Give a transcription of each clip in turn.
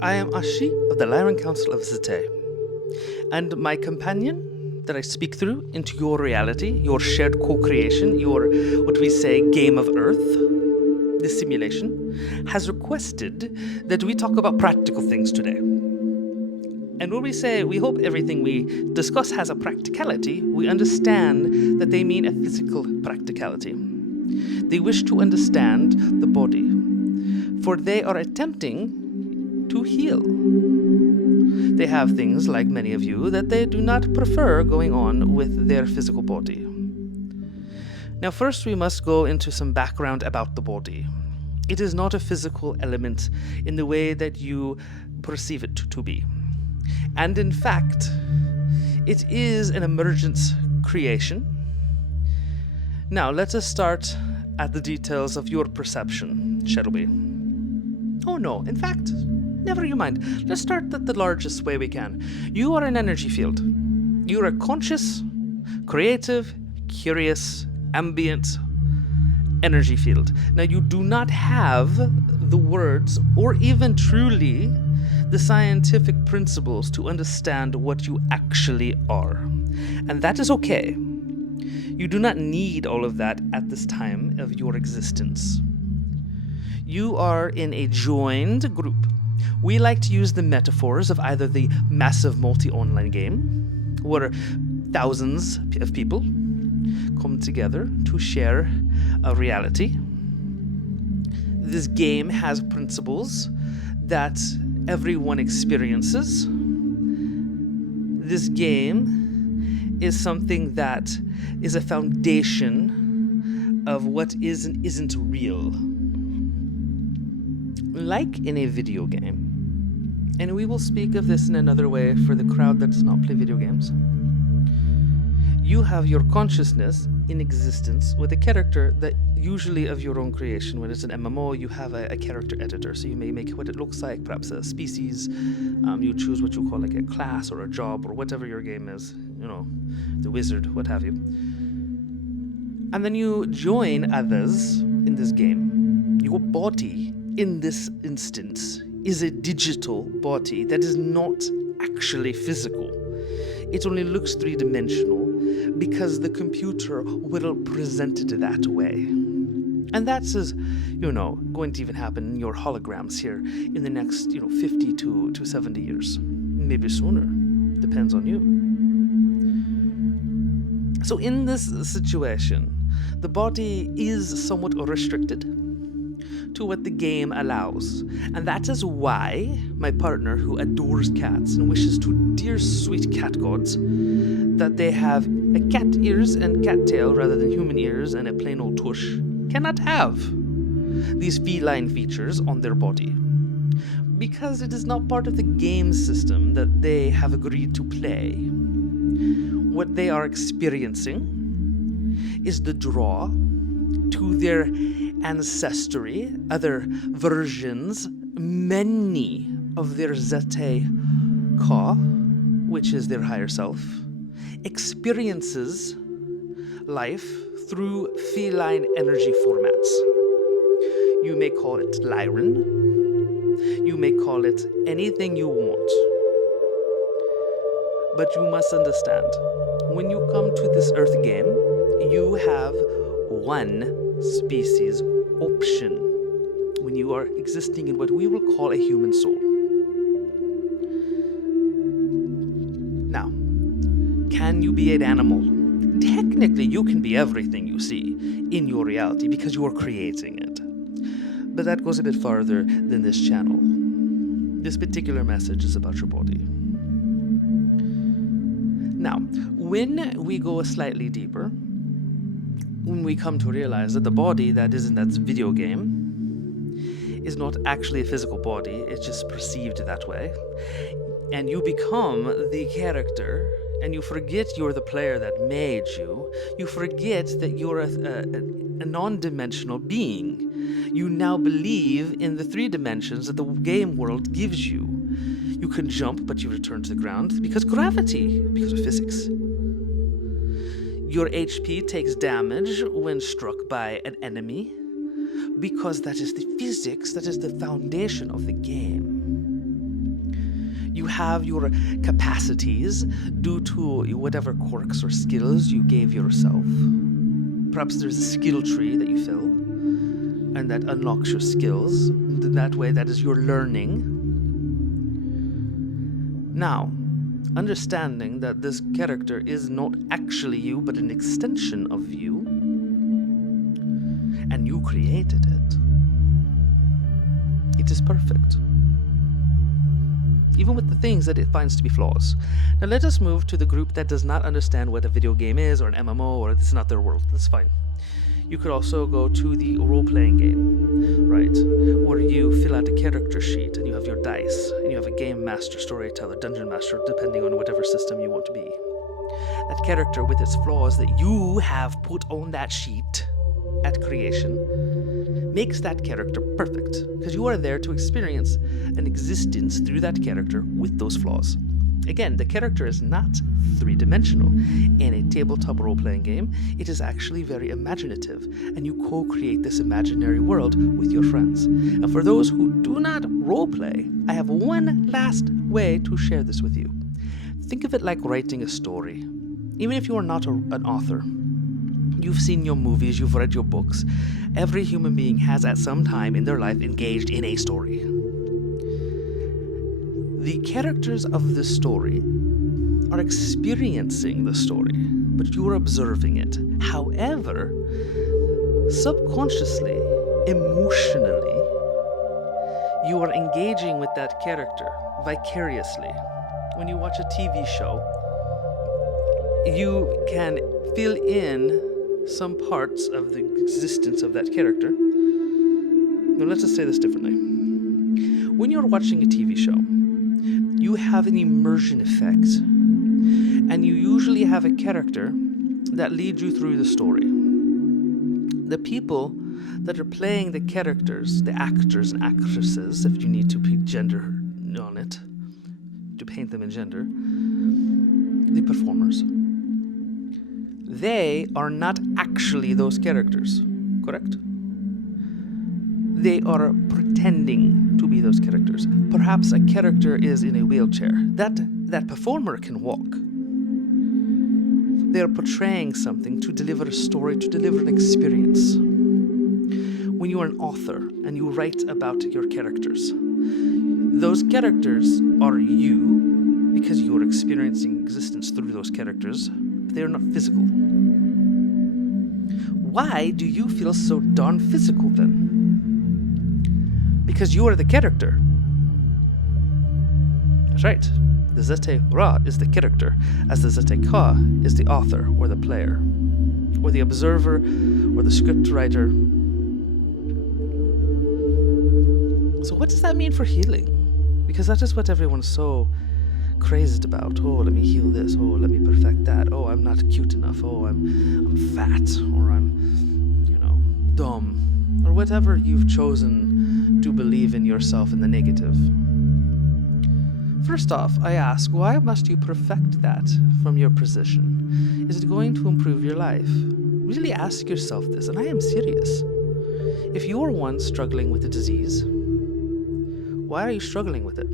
I am Ashe of the Lyran Council of ZeTe, and my companion that I speak through into your reality, your shared co-creation, your, what we say, game of Earth, this simulation, has requested that we talk about practical things today. And when we say we hope everything we discuss has a practicality, we understand that they mean a physical practicality. They wish to understand the body, for they are attempting to heal. They have things, like many of you, that they do not prefer going on with their physical body. Now, first we must go into some background about the body. It is not a physical element in the way that you perceive it to be. And in fact, it is an emergent creation. Now, let us start at the details of your perception, shall we? Oh no, in fact, never you mind. Let's start at the largest way we can. You are an energy field. You are a conscious, creative, curious, ambient energy field. Now, you do not have the words or even truly the scientific principles to understand what you actually are. And that is okay. You do not need all of that at this time of your existence. You are in a joined group. We like to use the metaphors of either the massive multi-online game, where thousands of people come together to share a reality. This game has principles that everyone experiences. This game is something that is a foundation of what is and isn't real. Like in a video game. And we will speak of this in another way for the crowd that does not play video games. You have your consciousness in existence with a character that usually of your own creation. When it's an MMO, you have a character editor, so you may make what it looks like, perhaps a species. You choose what you call like a class or a job or whatever your game is, the wizard, what have you. And then you join others in this game. Your body in this instance is a digital body that is not actually physical. It only looks three-dimensional because the computer will present it that way. And that's going to even happen in your holograms here in the next 50 to 70 years. Maybe sooner. Depends on you. So in this situation, the body is somewhat restricted to what the game allows. And that is why my partner, who adores cats and wishes to dear sweet cat gods that they have a cat ears and cat tail rather than human ears and a plain old tush, cannot have these feline features on their body. Because it is not part of the game system that they have agreed to play. What they are experiencing is the draw to their ancestry, other versions, many of their ZeTe Ka, which is their higher self, experiences life through feline energy formats. You may call it Lyran. You may call it anything you want. But you must understand, when you come to this Earth game, you have one species option when you are existing in what we will call a human soul. Now, can you be an animal? Technically, you can be everything you see in your reality because you are creating it. But that goes a bit farther than this channel. This particular message is about your body. Now, when we go slightly deeper, when we come to realize that the body that is in that video game is not actually a physical body, it's just perceived that way, and you become the character, and you forget you're the player that made you, you forget that you're a non-dimensional being. You now believe in the 3 dimensions that the game world gives you. You can jump, but you return to the ground because gravity, because of physics. Your HP takes damage when struck by an enemy because that is the physics, that is the foundation of the game. You have your capacities due to whatever quirks or skills you gave yourself. Perhaps there's a skill tree that you fill, and that unlocks your skills. And in that way, that is your learning. Now, understanding that this character is not actually you, but an extension of you, and you created it, it is perfect. Even with the things that it finds to be flaws. Now let us move to the group that does not understand what a video game is, or an MMO, or it's not their world. That's fine. You could also go to the role-playing game, right? Where you fill out a character sheet, and you have your dice, and you have a game master, storyteller, dungeon master, depending on whatever system you want to be. That character with its flaws that you have put on that sheet at creation makes that character perfect, because you are there to experience an existence through that character with those flaws. Again, the character is not three-dimensional. In a tabletop role-playing game, it is actually very imaginative, and you co-create this imaginary world with your friends. And for those who do not role-play, I have one last way to share this with you. Think of it like writing a story. Even if you are not an author, you've seen your movies, you've read your books. Every human being has at some time in their life engaged in a story. The characters of the story are experiencing the story, but you are observing it. However, subconsciously, emotionally, you are engaging with that character vicariously. When you watch a TV show, you can fill in some parts of the existence of that character. Now, let's just say this differently. When you're watching a TV show, you have an immersion effect, and you usually have a character that leads you through the story. The people that are playing the characters, the actors and actresses, if you need to put gender on it, to paint them in gender, the performers, they are not actually those characters, correct? They are pretending to be those characters. Perhaps a character is in a wheelchair. That performer can walk. They are portraying something to deliver a story, to deliver an experience. When you are an author and you write about your characters, those characters are you because you are experiencing existence through those characters, but they are not physical. Why do you feel so darn physical then? Because you are the character. That's right. The ZeTe Ra is the character, as the ZeTe Ka is the author or the player, or the observer, or the script writer. So what does that mean for healing? Because that is what everyone's so crazed about. Oh, let me heal this. Oh, let me perfect that. Oh, I'm not cute enough. Oh, I'm fat, or I'm, dumb, or whatever you've chosen to believe in yourself in the negative. First off, I ask, why must you perfect that from your position? Is it going to improve your life? Really ask yourself this, and I am serious. If you are one struggling with a disease, why are you struggling with it?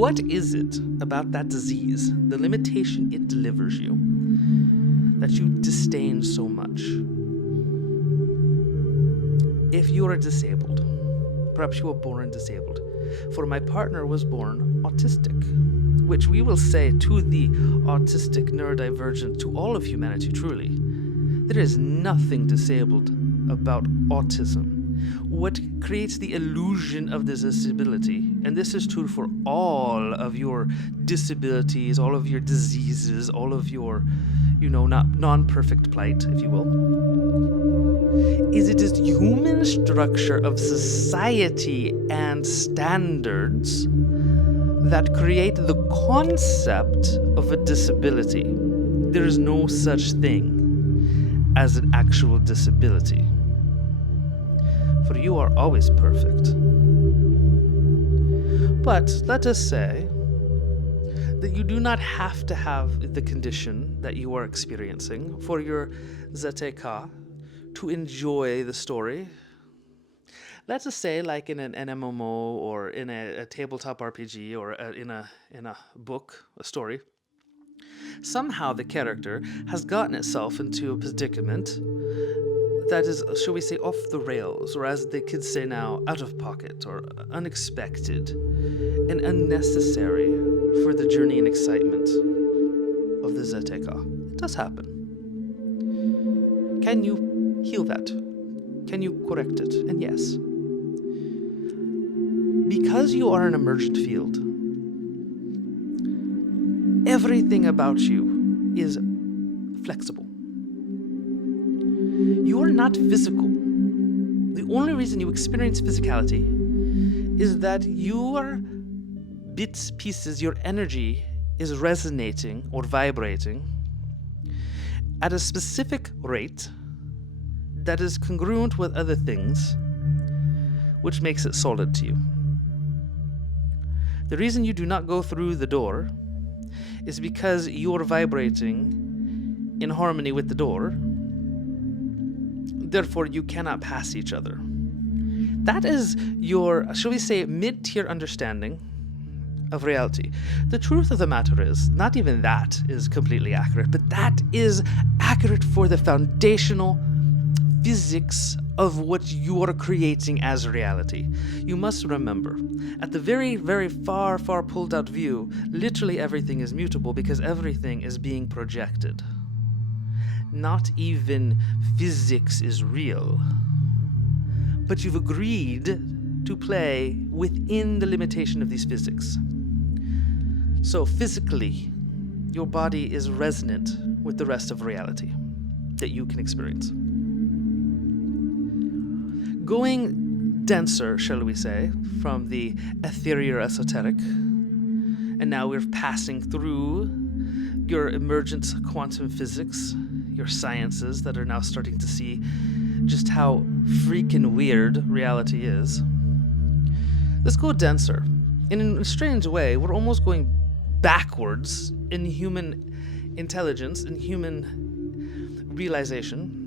What is it about that disease, the limitation it delivers you, that you disdain so much? If you are disabled, perhaps you were born disabled. For my partner was born autistic, which we will say to the autistic neurodivergent, to all of humanity truly. There is nothing disabled about autism. What creates the illusion of this disability, and this is true for all of your disabilities, all of your diseases, all of your, non-perfect plight, if you will, is it is human structure of society and standards that create the concept of a disability. There is no such thing as an actual disability. For you are always perfect. But let us say that you do not have to have the condition that you are experiencing for your ZeTe Ka to enjoy the story. let's just say, like in an MMO or in a tabletop RPG or in a book, a story, somehow the character has gotten itself into a predicament that is, shall we say, off the rails, or as the kids say now, out of pocket, or unexpected and unnecessary for the journey and excitement of the ZeTe. It does happen. Can you heal that? Can you correct it? And yes. Because you are an emergent field, everything about you is flexible. You are not physical. The only reason you experience physicality is that your bits, pieces, your energy is resonating or vibrating at a specific rate that is congruent with other things, which makes it solid to you. The reason you do not go through the door is because you're vibrating in harmony with the door. Therefore, you cannot pass each other. That is your, shall we say, mid-tier understanding of reality. The truth of the matter is, not even that is completely accurate, but that is accurate for the foundational physics of what you are creating as reality. You must remember, at the very, very far, far pulled out view, literally everything is mutable because everything is being projected. Not even physics is real. But you've agreed to play within the limitation of these physics. So physically, your body is resonant with the rest of reality that you can experience. Going denser, shall we say, from the ethereal esoteric, and now we're passing through your emergent quantum physics, your sciences that are now starting to see just how freaking weird reality is. Let's go denser. In a strange way, we're almost going backwards in human intelligence, in human realization.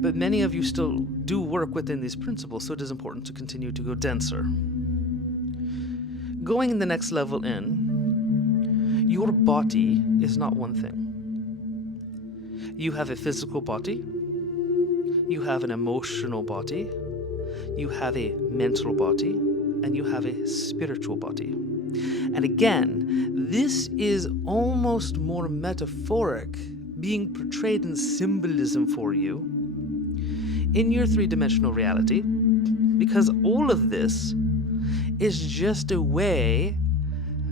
But many of you still do work within these principles, so it is important to continue to go denser. Going in the next level in, your body is not one thing. You have a physical body, you have an emotional body, you have a mental body, and you have a spiritual body. And again, this is almost more metaphoric, being portrayed in symbolism for you in your three-dimensional reality, because all of this is just a way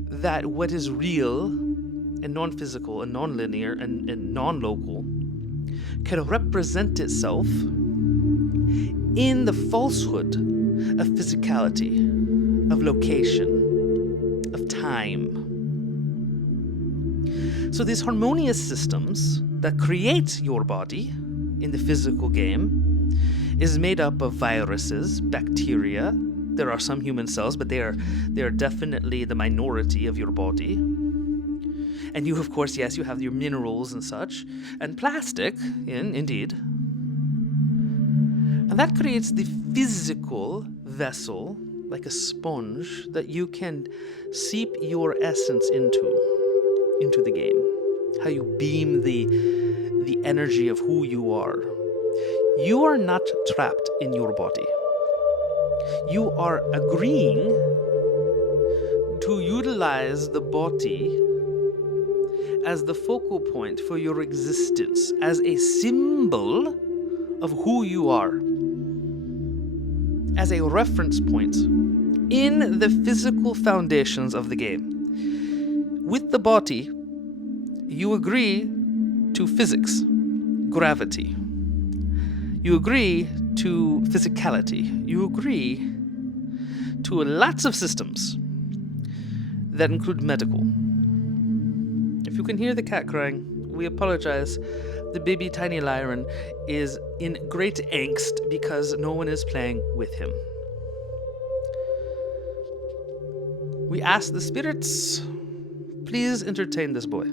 that what is real and non-physical and non-linear and non-local can represent itself in the falsehood of physicality, of location, of time. So these harmonious systems that create your body in the physical game is made up of viruses, bacteria. There are some human cells, but they are definitely the minority of your body. And you, of course, yes, you have your minerals and such, and plastic, indeed. And that creates the physical vessel, like a sponge, that you can seep your essence into the game. How you beam the energy of who you are. You are not trapped in your body. You are agreeing to utilize the body as the focal point for your existence, as a symbol of who you are, as a reference point in the physical foundations of the game. With the body, you agree to physics, gravity. You agree to physicality. You agree to lots of systems that include medical. If you can hear the cat crying, we apologize. The baby tiny Lyran is in great angst because no one is playing with him. We ask the spirits, please entertain this boy.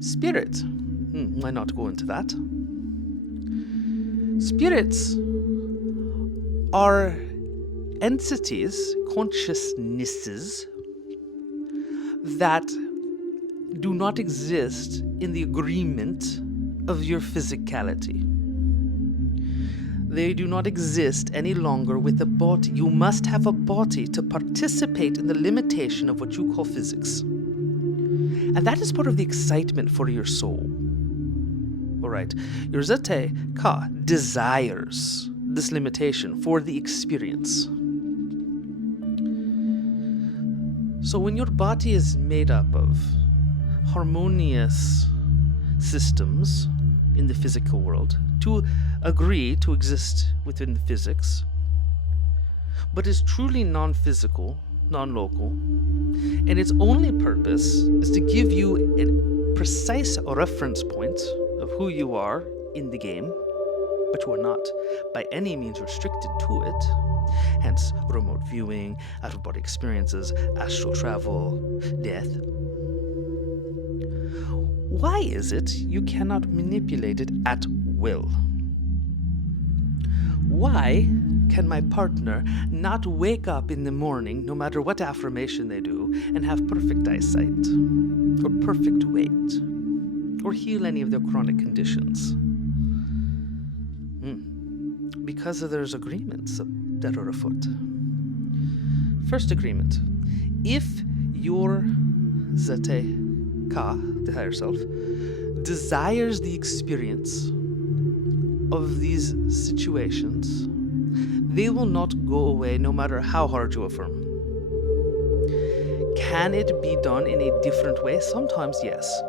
Spirit, why not go into that? Spirits are entities, consciousnesses, that do not exist in the agreement of your physicality. They do not exist any longer with a body. You must have a body to participate in the limitation of what you call physics. And that is part of the excitement for your soul. All right, your ZeTe Ka desires this limitation for the experience. So when your body is made up of harmonious systems in the physical world to agree to exist within the physics, but is truly non-physical, non-local, and its only purpose is to give you a precise reference point of who you are in the game, but you are not by any means restricted to it. Hence, remote viewing, out-of-body experiences, astral travel, death. Why is it you cannot manipulate it at will? Why can my partner not wake up in the morning, no matter what affirmation they do, and have perfect eyesight, or perfect weight, or heal any of their chronic conditions? Because there's agreements that are afoot. First agreement: if your ZeTe Ka, the higher self, desires the experience of these situations, they will not go away no matter how hard you affirm. Can it be done in a different way? Sometimes, yes.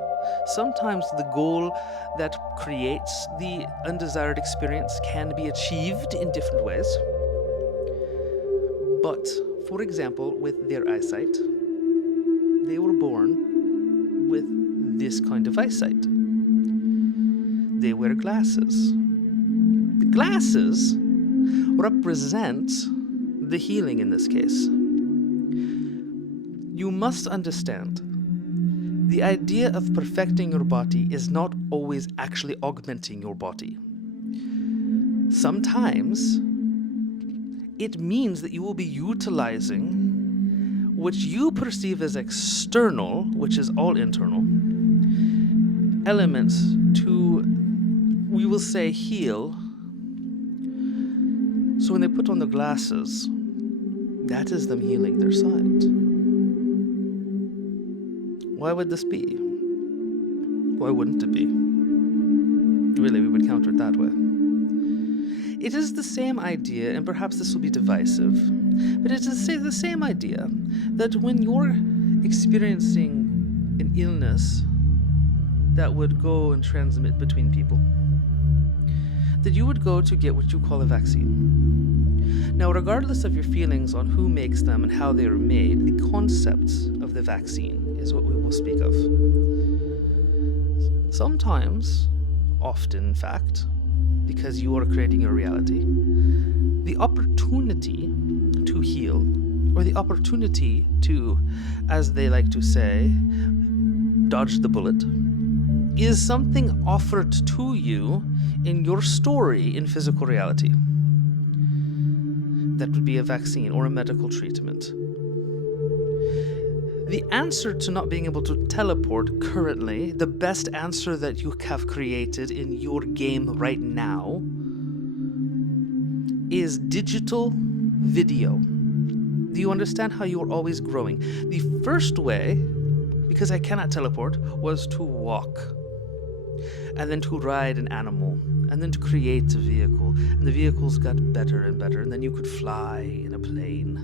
Sometimes the goal that creates the undesired experience can be achieved in different ways. But, for example, with their eyesight, they were born with this kind of eyesight. They wear glasses. The glasses represent the healing in this case. You must understand, the idea of perfecting your body is not always actually augmenting your body. Sometimes it means that you will be utilizing what you perceive as external, which is all internal, elements to, we will say, heal. So when they put on the glasses, that is them healing their sight. Why would this be? Why wouldn't it be? Really, we would counter it that way. It is the same idea, and perhaps this will be divisive, but it is the same idea that when you're experiencing an illness that would go and transmit between people, that you would go to get what you call a vaccine. Now, regardless of your feelings on who makes them and how they are made, the concept of the vaccine is what we will speak of. Sometimes, often in fact, because you are creating your reality, the opportunity to heal, or the opportunity to, as they like to say, dodge the bullet, is something offered to you in your story in physical reality. That would be a vaccine or a medical treatment. The answer to not being able to teleport currently, the best answer that you have created in your game right now, is digital video. Do you understand how you are always growing? The first way, because I cannot teleport, was to walk, and then to ride an animal, and then to create a vehicle, and the vehicles got better and better, and then you could fly in a plane,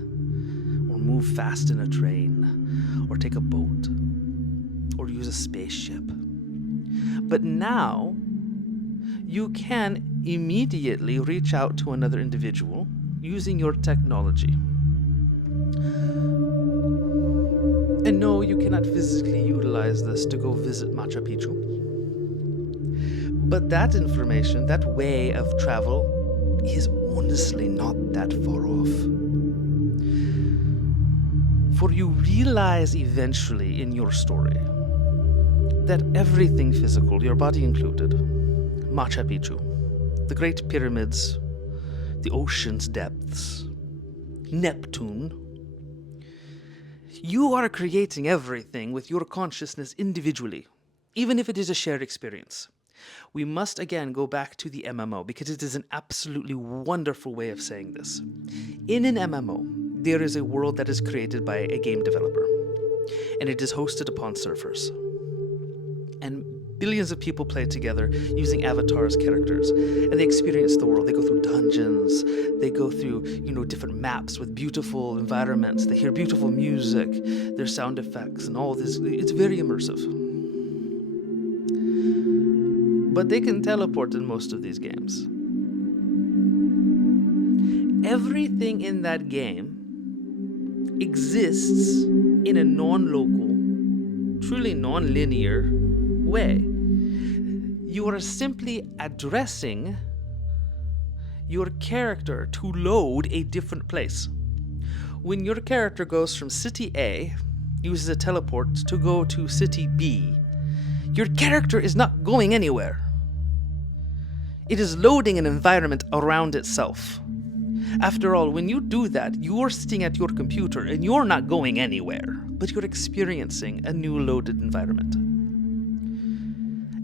or move fast in a train, or take a boat, or use a spaceship. But now, you can immediately reach out to another individual using your technology. And no, you cannot physically utilize this to go visit Machu Picchu. But that information, that way of travel, is honestly not that far off. For you realize eventually in your story that everything physical, your body included, Machu Picchu, the Great Pyramids, the ocean's depths, Neptune. You are creating everything with your consciousness individually, even if it is a shared experience. We must again go back to the MMO because it is an absolutely wonderful way of saying this. In an MMO, there is a world that is created by a game developer, and it is hosted upon servers. And billions of people play together using avatars, characters, and they experience the world. They go through dungeons, they go through, different maps with beautiful environments. They hear beautiful music, their sound effects, and all this. It's very immersive. But they can teleport in most of these games. Everything in that game exists in a non-local, truly non-linear way. You are simply addressing your character to load a different place. When your character goes from city A, uses a teleport to go to city B, your character is not going anywhere. It is loading an environment around itself. After all, when you do that, you're sitting at your computer and you're not going anywhere, but you're experiencing a new loaded environment.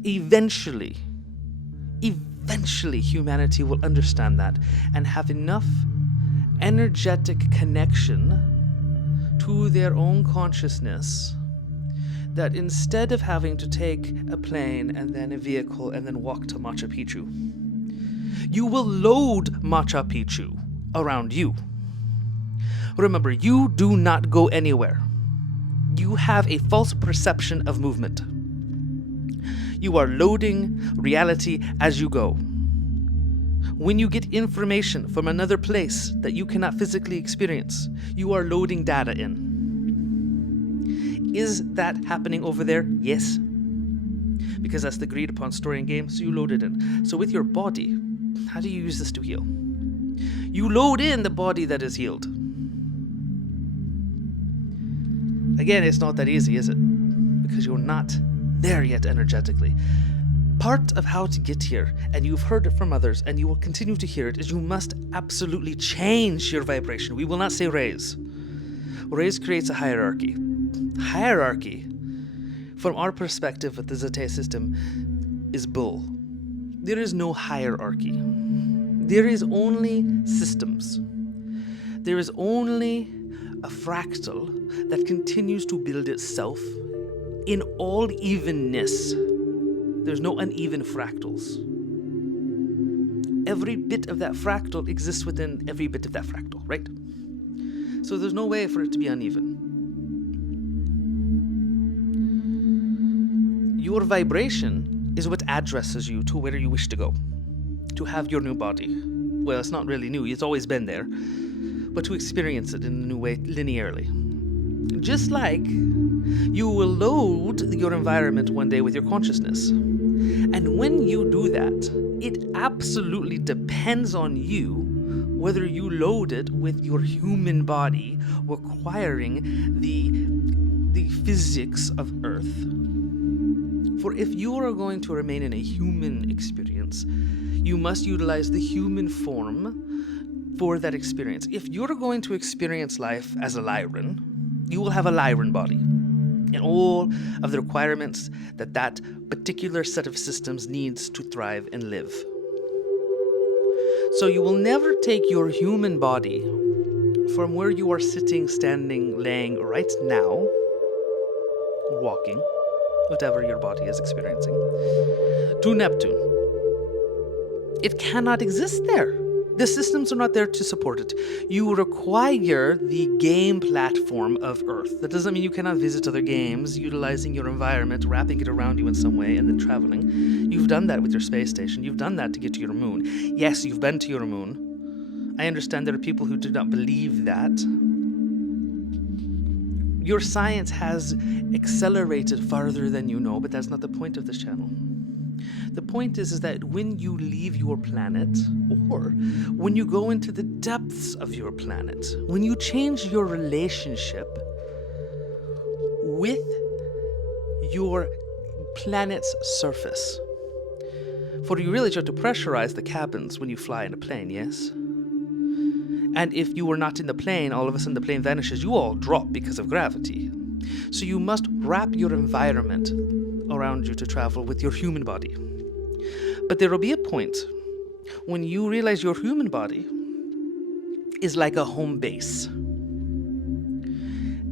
Eventually, humanity will understand that and have enough energetic connection to their own consciousness that instead of having to take a plane and then a vehicle and then walk to Machu Picchu, you will load Machu Picchu around you. Remember, you do not go anywhere. You have a false perception of movement. You are loading reality as you go. When you get information from another place that you cannot physically experience, you are loading data in. Is that happening over there? Yes. Because that's the agreed upon story in game, so you load it in. So with your body, how do you use this to heal? You load in the body that is healed. Again, it's not that easy, is it? Because you're not there yet energetically. Part of how to get here, and you've heard it from others, and you will continue to hear it, is you must absolutely change your vibration. We will not say raise. Raise creates a hierarchy. Hierarchy, from our perspective with the ZeTe system, is bull. There is no hierarchy. There is only systems. There is only a fractal that continues to build itself in all evenness. There's no uneven fractals. Every bit of that fractal exists within every bit of that fractal, right? So there's no way for it to be uneven. Your vibration is what addresses you to where you wish to go, to have your new body. Well, it's not really new, it's always been there, but to experience it in a new way linearly. Just like you will load your environment one day with your consciousness. And when you do that, it absolutely depends on you whether you load it with your human body, requiring the physics of Earth. For if you are going to remain in a human experience, you must utilize the human form for that experience. If you're going to experience life as a Lyran, you will have a Lyran body and all of the requirements that that particular set of systems needs to thrive and live. So you will never take your human body from where you are sitting, standing, laying right now, walking, whatever your body is experiencing, to Neptune. It cannot exist there. The systems are not there to support it. You require the game platform of Earth. That doesn't mean you cannot visit other games, utilizing your environment, wrapping it around you in some way, and then traveling. You've done that with your space station. You've done that to get to your moon. Yes, you've been to your moon. I understand there are people who do not believe that. Your science has accelerated farther than you know, but that's not the point of this channel. The point is that when you leave your planet, or when you go into the depths of your planet, when you change your relationship with your planet's surface, for you really try to pressurize the cabins when you fly in a plane, yes? And if you were not in the plane, all of a sudden the plane vanishes, you all drop because of gravity. So you must wrap your environment around you to travel with your human body. But there will be a point when you realize your human body is like a home base.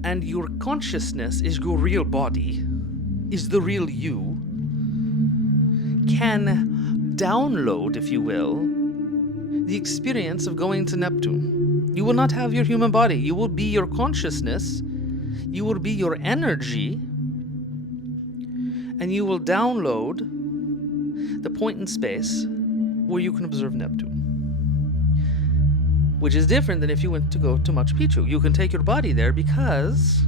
And your consciousness is your real body, is the real you, can download, if you will, the experience of going to Neptune. You will not have your human body. You will be your consciousness. You will be your energy. And you will download the point in space where you can observe Neptune. Which is different than if you went to go to Machu Picchu. You can take your body there because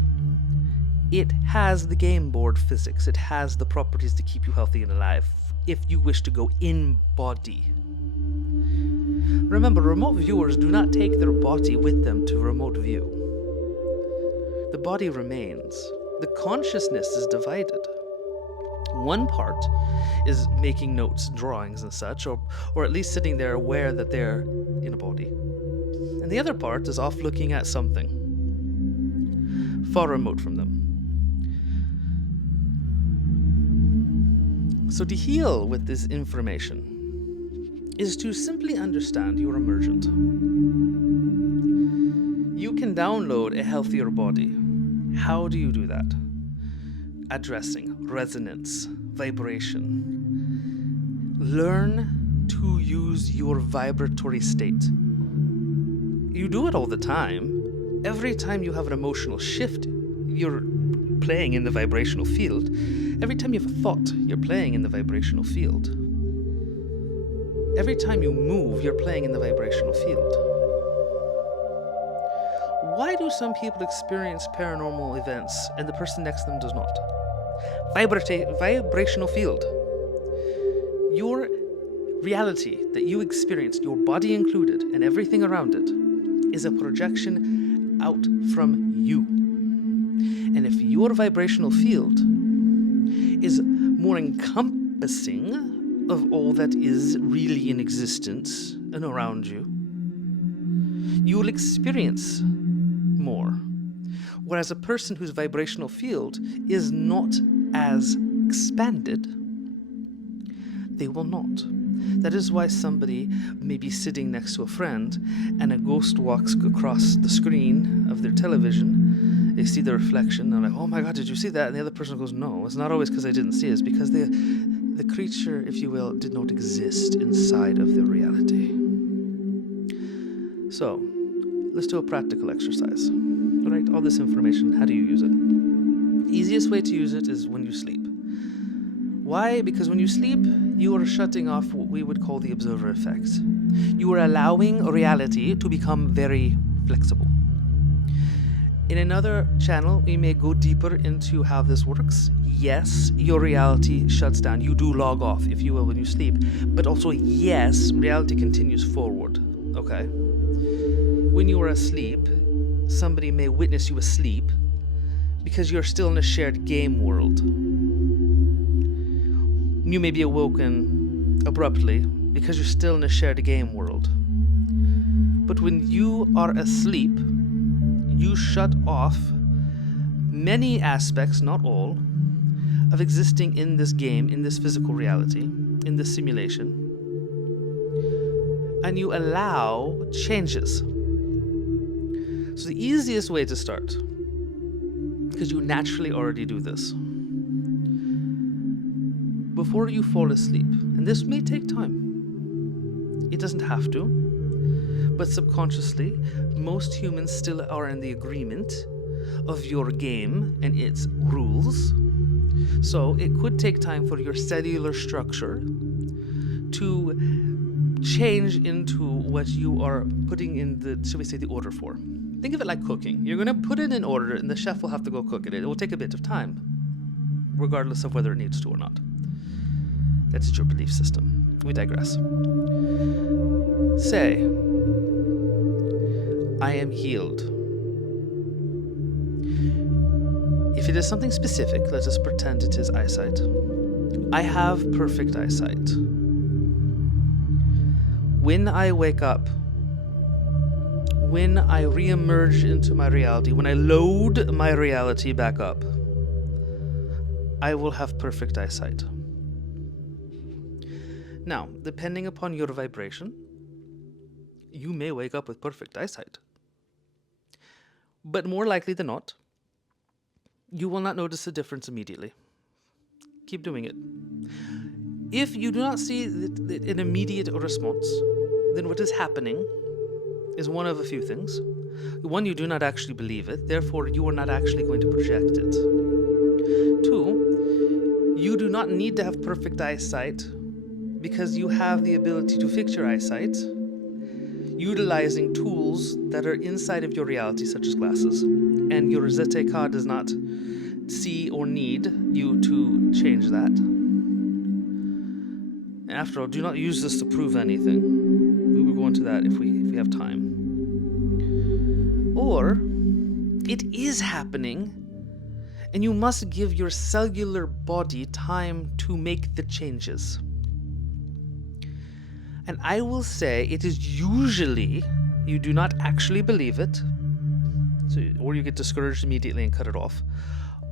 it has the game board physics. It has the properties to keep you healthy and alive if you wish to go in body. Remember, remote viewers do not take their body with them to remote view. The body remains. The consciousness is divided. One part is making notes, drawings and such, or at least sitting there aware that they're in a body. And the other part is off looking at something far remote from them. So to heal with this information is to simply understand you're emergent. You can download a healthier body. How do you do that? Addressing resonance, vibration. Learn to use your vibratory state. You do it all the time. Every time you have an emotional shift, you're playing in the vibrational field. Every time you have a thought, you're playing in the vibrational field. Every time you move, you're playing in the vibrational field. Why do some people experience paranormal events and the person next to them does not? Vibrational field. Your reality that you experience, your body included, and everything around it, is a projection out from you. And if your vibrational field is more encompassing of all that is really in existence and around you, you will experience more. Whereas a person whose vibrational field is not as expanded, they will not. That is why somebody may be sitting next to a friend and a ghost walks across the screen of their television. They see the reflection and they're like, oh my God, did you see that? And the other person goes, no, it's not always because I didn't see it. It's because the creature, if you will, did not exist inside of their reality. So, let's do a practical exercise. All right, all this information, how do you use it? The easiest way to use it is when you sleep. Why? Because when you sleep, you are shutting off what we would call the observer effect. You are allowing reality to become very flexible. In another channel, we may go deeper into how this works. Yes, your reality shuts down. You do log off, if you will, when you sleep. But also, yes, reality continues forward. Okay? When you are asleep, somebody may witness you asleep because you're still in a shared game world. You may be awoken abruptly because you're still in a shared game world. But when you are asleep, you shut off many aspects, not all, of existing in this game, in this physical reality, in this simulation, and you allow changes. So the easiest way to start, because you naturally already do this, before you fall asleep, and this may take time, it doesn't have to, but subconsciously, most humans still are in the agreement of your game and its rules. So it could take time for your cellular structure to change into what you are putting in the, shall we say, the order for. Think of it like cooking. You're going to put it in order and the chef will have to go cook it. It will take a bit of time, regardless of whether it needs to or not. That's your belief system. We digress. Say, I am healed. If it is something specific, let us pretend it is eyesight. I have perfect eyesight. When I wake up, when I re-emerge into my reality, when I load my reality back up, I will have perfect eyesight. Now, depending upon your vibration, you may wake up with perfect eyesight. But more likely than not, you will not notice a difference immediately. Keep doing it. If you do not see an immediate response, then what is happening is one of a few things. One, you do not actually believe it, therefore you are not actually going to project it. Two, you do not need to have perfect eyesight because you have the ability to fix your eyesight utilizing tools that are inside of your reality, such as glasses. And your ZeTe does not see or need you to change that. After all, do not use this to prove anything. We will go into that if we have time. Or it is happening, and you must give your cellular body time to make the changes. And I will say it is usually you do not actually believe it, or you get discouraged immediately and cut it off,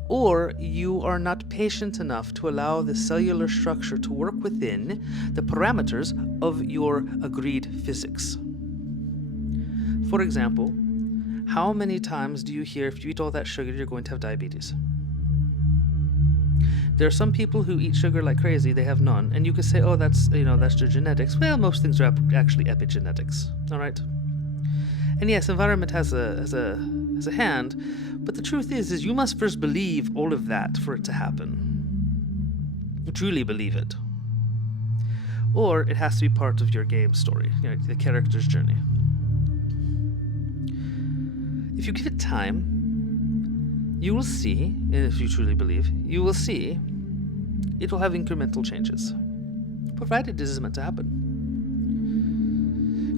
or you are not patient enough to allow the cellular structure to work within the parameters of your agreed physics. For example, how many times do you hear if you eat all that sugar, you're going to have diabetes? There are some people who eat sugar like crazy, they have none, and you could say, oh, that's their genetics. Well, most things are actually epigenetics, all right? And yes, environment has a hand, but the truth is you must first believe all of that for it to happen. Truly believe it. Or it has to be part of your game story, the character's journey. If you give it time, you will see, and if you truly believe, you will see it will have incremental changes, provided this is meant to happen.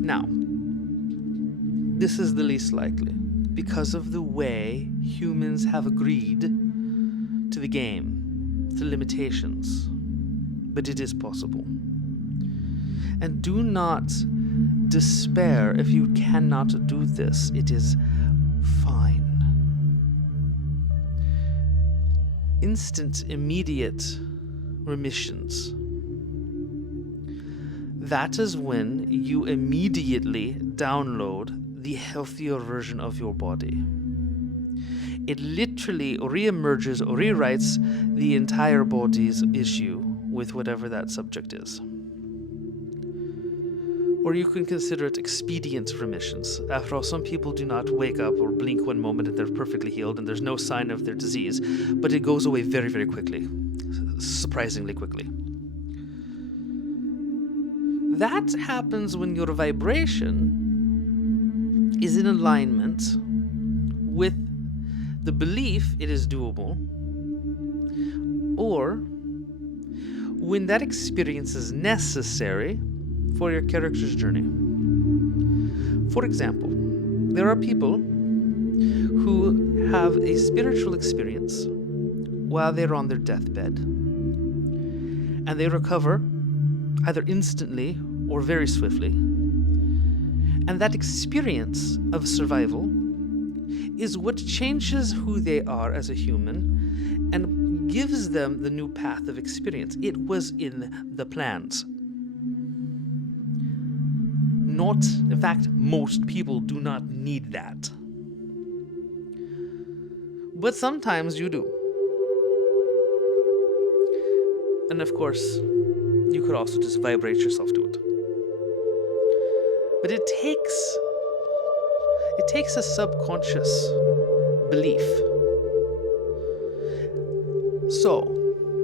Now, this is the least likely, because of the way humans have agreed to the game, to limitations, but it is possible. And do not despair if you cannot do this. It is fine. Instant, immediate remissions. That is when you immediately download the healthier version of your body. It literally re-emerges or rewrites the entire body's issue with whatever that subject is. Or you can consider it expedient remissions. After all, some people do not wake up or blink one moment and they're perfectly healed and there's no sign of their disease, but it goes away very, very quickly, surprisingly quickly. That happens when your vibration is in alignment with the belief it is doable, or when that experience is necessary for your character's journey. For example, there are people who have a spiritual experience while they're on their deathbed, and they recover either instantly or very swiftly. And that experience of survival is what changes who they are as a human and gives them the new path of experience. It was in the plans. In fact, most people do not need that. But sometimes you do. And of course, you could also just vibrate yourself to it. But it takes a subconscious belief. So,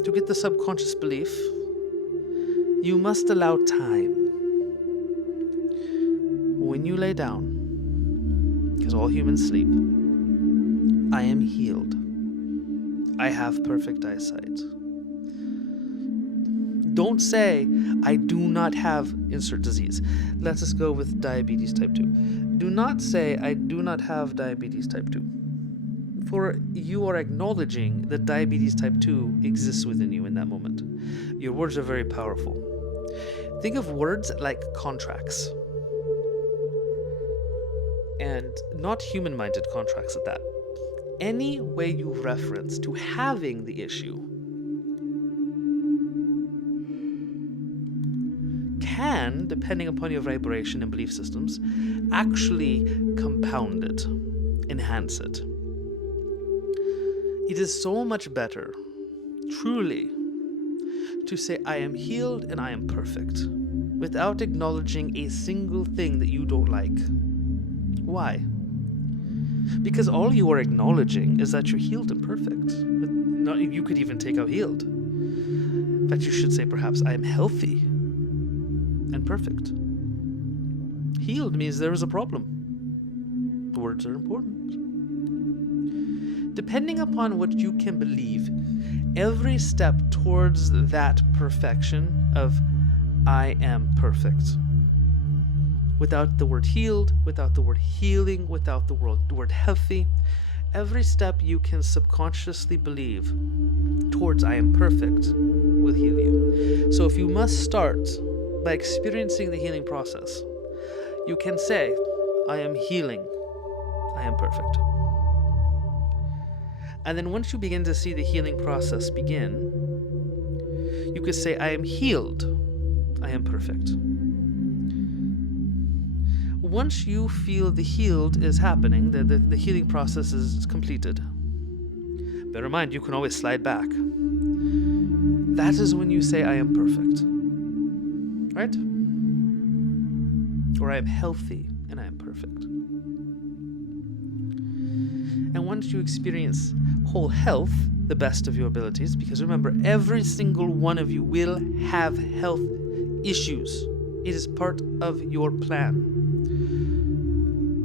to get the subconscious belief, you must allow time. When you lay down, because all humans sleep, I am healed. I have perfect eyesight. Don't say, I do not have insert disease. Let us go with diabetes type 2. Do not say, I do not have diabetes type 2. For you are acknowledging that diabetes type 2 exists within you in that moment. Your words are very powerful. Think of words like contracts. and not human-minded contracts at that. Any way you reference to having the issue can, depending upon your vibration and belief systems, actually compound it, enhance it. It is so much better, truly, to say, I am healed and I am perfect, without acknowledging a single thing that you don't like. Why? Because all you are acknowledging is that you're healed and perfect. You could even take out healed. In fact, you should say perhaps, I am healthy and perfect. Healed means there is a problem. Words are important. Depending upon what you can believe, every step towards that perfection of I am perfect, without the word healed, without the word healing, without the word healthy, every step you can subconsciously believe towards I am perfect will heal you. So if you must start by experiencing the healing process, you can say, I am healing, I am perfect. And then once you begin to see the healing process begin, you could say, I am healed, I am perfect. Once you feel the healed is happening, the healing process is completed, bear in mind, you can always slide back. That is when you say, I am perfect. Right? Or I am healthy and I am perfect. And once you experience whole health, the best of your abilities, because remember, every single one of you will have health issues. It is part of your plan.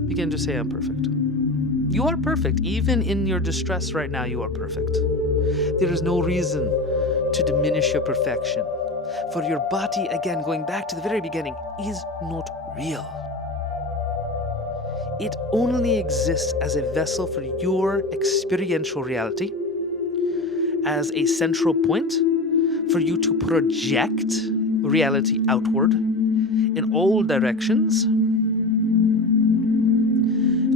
Begin to say, I'm perfect. You are perfect. Even in your distress right now, you are perfect. There is no reason to diminish your perfection. For your body, again, going back to the very beginning, is not real. It only exists as a vessel for your experiential reality, as a central point for you to project reality outward in all directions.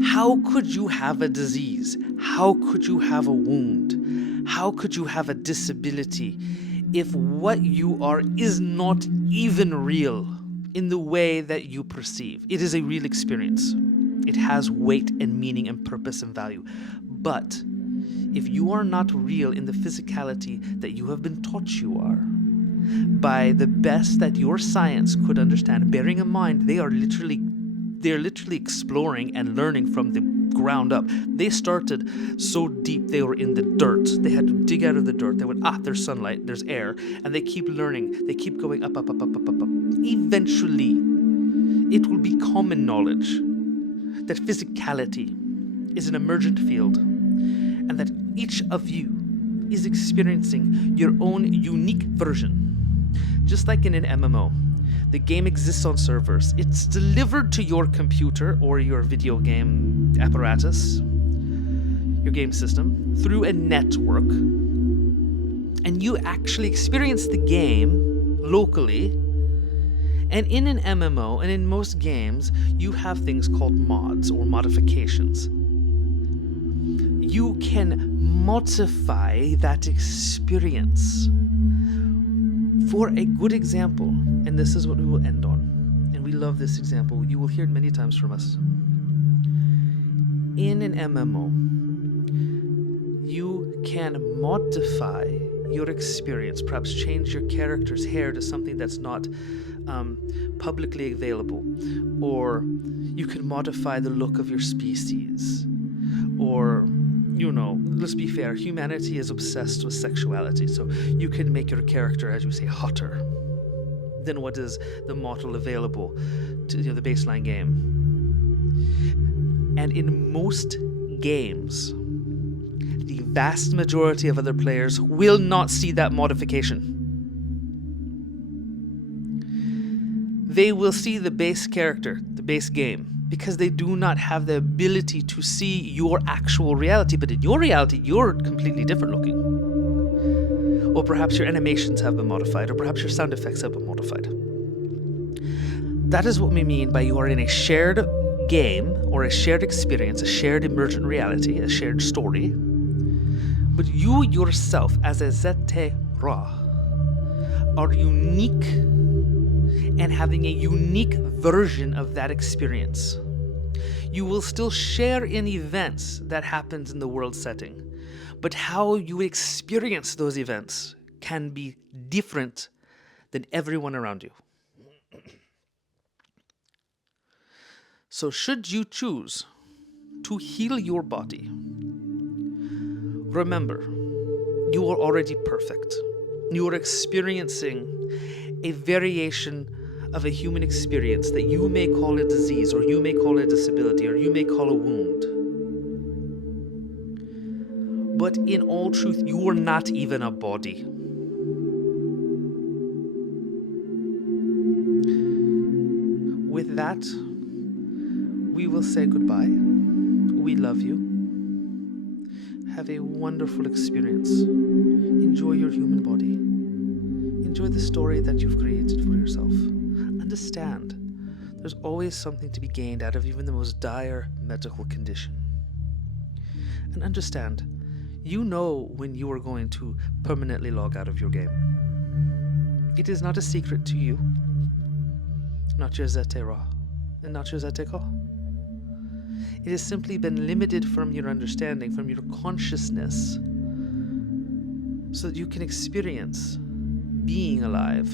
How could you have a disease? How could you have a wound? How could you have a disability if what you are is not even real in the way that you perceive? It is a real experience. It has weight and meaning and purpose and value. But if you are not real in the physicality that you have been taught you are, by the best that your science could understand, bearing in mind they're literally exploring and learning from the ground up. They started so deep they were in the dirt. They had to dig out of the dirt. They went, there's sunlight, there's air, and they keep learning. They keep going up. Eventually, it will be common knowledge that physicality is an emergent field, and that each of you is experiencing your own unique version. Just like in an MMO, the game exists on servers. It's delivered to your computer or your video game apparatus, your game system, through a network, and you actually experience the game locally. And in an MMO, and in most games, you have things called mods or modifications. You can modify that experience. For a good example, and this is what we will end on, and we love this example, you will hear it many times from us. In an MMO, you can modify your experience, perhaps change your character's hair to something that's not publicly available, or you can modify the look of your species, or let's be fair, humanity is obsessed with sexuality, so you can make your character, as you say, hotter than what is the model available to the baseline game. And in most games, the vast majority of other players will not see that modification. They will see the base character, the base game, because they do not have the ability to see your actual reality. But in your reality, you're completely different looking. Or perhaps your animations have been modified, or perhaps your sound effects have been modified. That is what we mean by you are in a shared game or a shared experience, a shared emergent reality, a shared story. But you yourself, as a ZeTe Ra, are unique and having a unique version of that experience. You will still share in events that happens in the world setting, but how you experience those events can be different than everyone around you. So should you choose to heal your body, remember, you are already perfect. You are experiencing a variation of a human experience that you may call a disease, or you may call a disability, or you may call a wound. But in all truth, you are not even a body. With that, we will say goodbye. We love you. Have a wonderful experience. Enjoy your human body. Enjoy the story that you've created for yourself. Understand, there's always something to be gained out of even the most dire medical condition. And understand, you know when you are going to permanently log out of your game. It is not a secret to you, not your ZeTe Ra, and not your ZeTe Ka. It has simply been limited from your understanding, from your consciousness, so that you can experience being alive.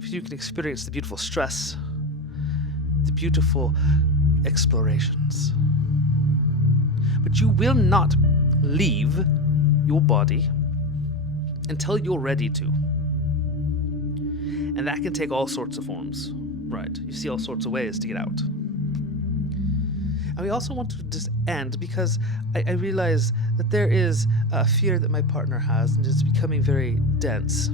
So you can experience the beautiful stress, the beautiful explorations. But you will not leave your body until you're ready to. And that can take all sorts of forms, right? You see all sorts of ways to get out. And we also want to just end because I realize that there is a fear that my partner has, and it's becoming very dense.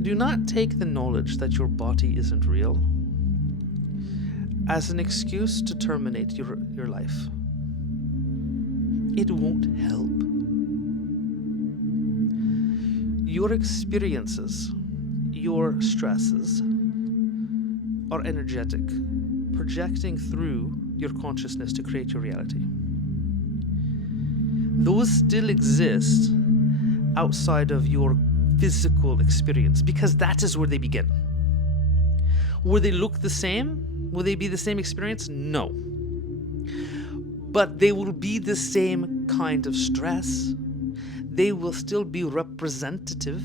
Do not take the knowledge that your body isn't real as an excuse to terminate your life. It won't help. Your experiences, your stresses are energetic, projecting through your consciousness to create your reality. Those still exist outside of your physical experience because that is where they begin. Will they look the same? Will they be the same experience? No. But they will be the same kind of stress. They will still be representative.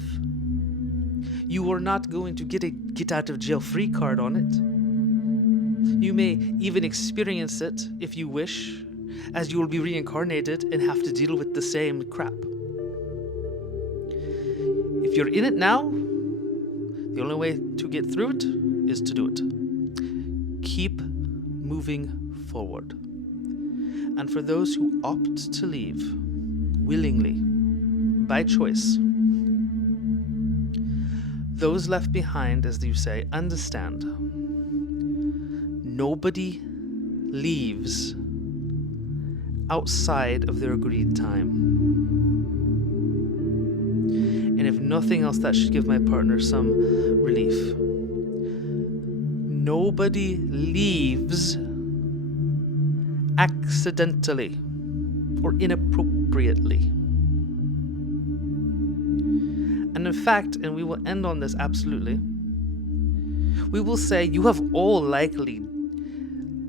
You are not going to get a get out of jail free card on it. You may even experience it, if you wish, as you will be reincarnated and have to deal with the same crap. If you're in it now, the only way to get through it is to do it. Keep moving forward. And for those who opt to leave, willingly, by choice, those left behind, as you say, understand. Nobody leaves outside of their agreed time. And if nothing else, that should give my partner some relief. Nobody leaves accidentally or inappropriately. And in fact, and we will end on this absolutely, we will say you have all likely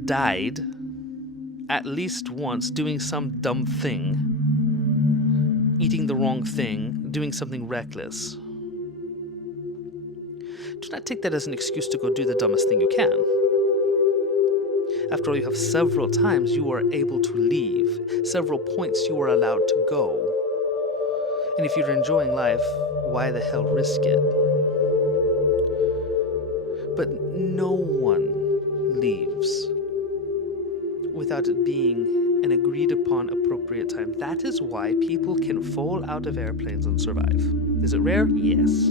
died at least once doing some dumb thing, eating the wrong thing, doing something reckless. Do not take that as an excuse to go do the dumbest thing you can. After all, you have several times you are able to leave, several points you are allowed to go. And if you're enjoying life, why the hell risk it? But no one leaves without it being an agreed upon appropriate time. That is why people can fall out of airplanes and survive. Is it rare? Yes.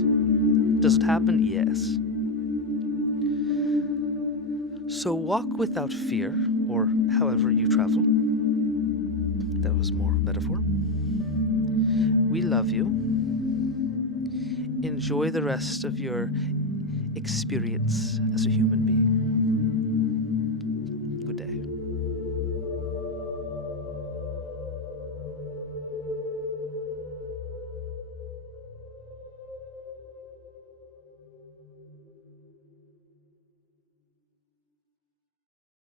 Does it happen? Yes. So walk without fear, or however you travel. That was more metaphor. We love you. Enjoy the rest of your experience as a human being.